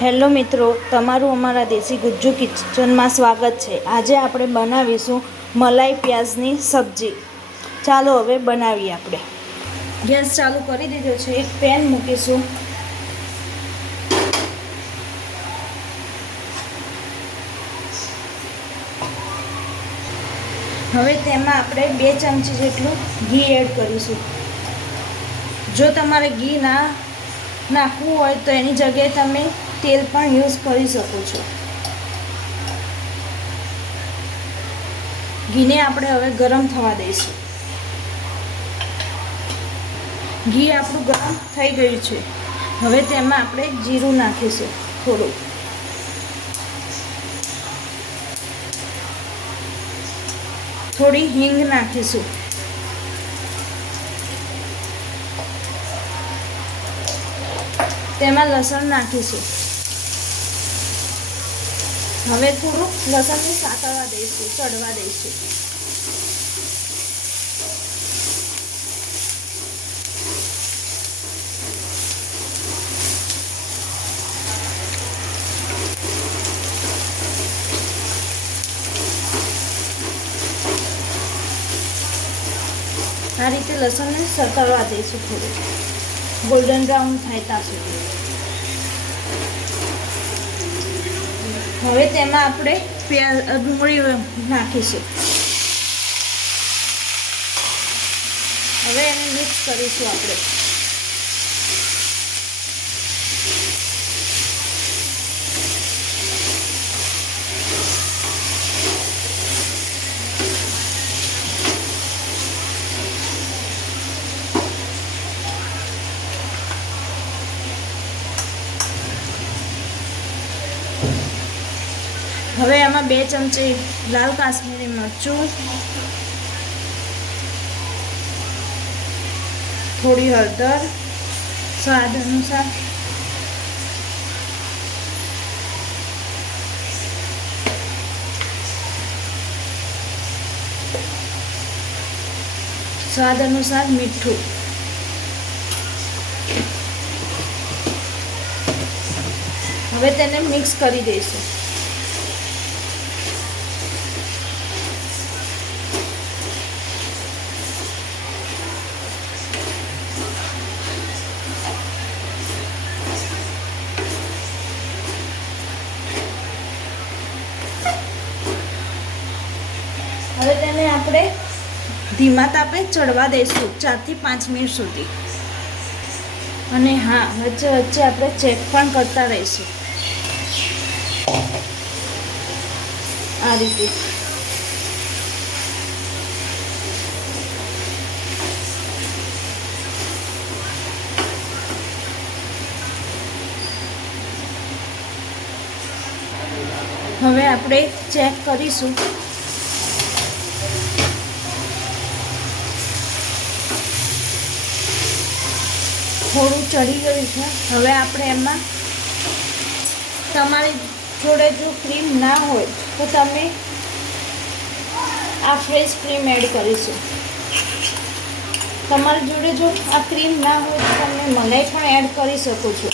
Hello મિત્રો, તમારું અમારા દેશી ગુજ્જુ કિચનમાં સ્વાગત છે। આજે આપણે બનાવીશું મલાઈ પ્યાઝની સબ્જી। ચાલો હવે બનાવીએ આપણે। ગેસ ચાલુ કરી દીધો છે। એક પેન મૂકીશું। હવે તેમાં આપણે 2 ચમચી જેટલું ઘી એડ કરીશું। જો તમારે ઘી ના નાખવું હોય તો એની જગ્યાએ તમે તેલ પણ યુઝ કરી શકો છો। ઘીને આપણે હવે ગરમ થવા દઈશું। ઘી આપણું ગરમ થઈ ગયું છે। હવે તેમાં આપણે જીરું નાખીશું થોડું। થોડી હિંગ નાખીશું। તેમાં લસણ નાખીશું। હવે થોડું લસણને સાતળવા દઈશું, ચડવા દઈશું। આ રીતે લસણને સતળવા દઈશું, થોડું ગોલ્ડન બ્રાઉન થાય ત્યાં સુધી। હવે તેમાં આપણે ડુંગળી નાખીશું। હવે એને મિક્સ કરીશું આપણે। હવે આમાં 2 ચમચી લાલ કાશ્મીરી મરચું, થોડી હળદર, સ્વાદ અનુસાર, મીઠું। હવે તેને મિક્સ કરી દઈશું। હવે તેને આપણે ધીમા તાપે ચડવા દઈશું 4 થી 5 મિનિટ સુધી। અને હા, વચ્ચે વચ્ચે આપણે ચેક પણ કરતા રહીશું, આ રીતે। હવે આપણે ચેક કરીશું। થોડું ચડી ગયું છે। હવે આપણે એમાં, તમારી જોડે જો ક્રીમ ના હોય તો તમે આ ફ્રેશ ક્રીમ એડ કરીશું। તમારી જોડે જો આ ક્રીમ ના હોય તો તમે મલાઈ પણ એડ કરી શકો છો।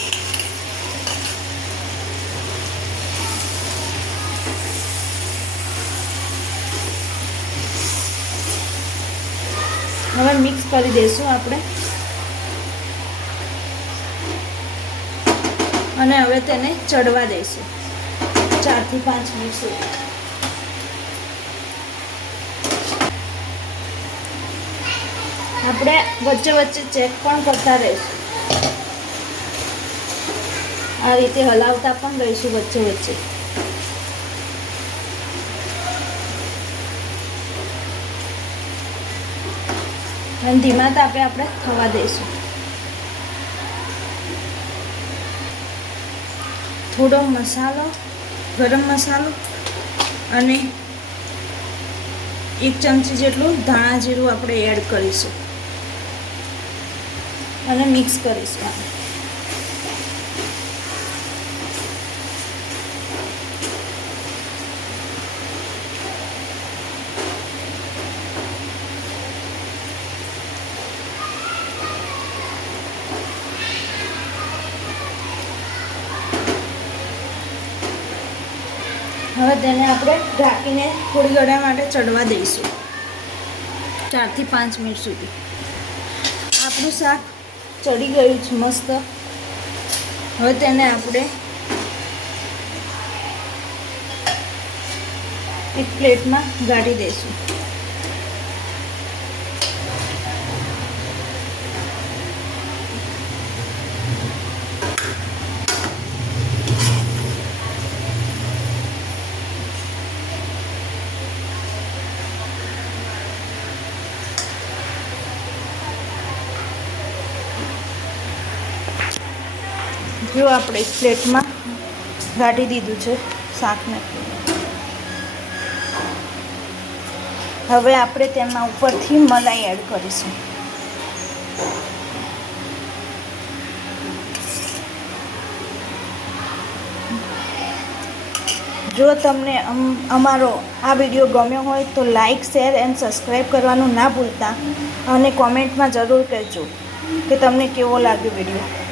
હવે મિક્સ કરી દઈશું આપણે। અને હવે તેને ચડવા દઈશું 4 થી 5 મિનિટ સુધી। આપણે વચ્ચે વચ્ચે ચેક પણ કરતા રહીશું, આ રીતે હલાવતા પણ રહીશું વચ્ચે વચ્ચે। અને ધીમા તાપે આપણે થવા દઈશું। થોડો મસાલો, ગરમ મસાલો અને 1 ચમચી જેટલું ધાણા જીરું આપણે એડ કરીશું અને મિક્સ કરીશું। હવે તેને આપણે ઢાંકીને થોડી ઘણા માટે ચડવા દઈશું 4 થી 5 મિનિટ સુધી. આપણું શાક ચડી ગયું છે મસ્ત. હવે તેને આપણે એક પ્લેટમાં ગાળી દઈશું. જો આપણે એક પ્લેટમાં ગાળી દીધું છે શાકને. હવે આપણે તેના ઉપરથી મલાઈ એડ કરીશું. જો તમને અમારો આ વિડીયો ગમ્યો હોય તો લાઈક, શેર એન્ડ સબસ્ક્રાઈબ કરવાનું ના ભૂલતા અને કોમેન્ટમાં જરૂર કહેજો કે તમને કેવો લાગ્યો વિડીયો.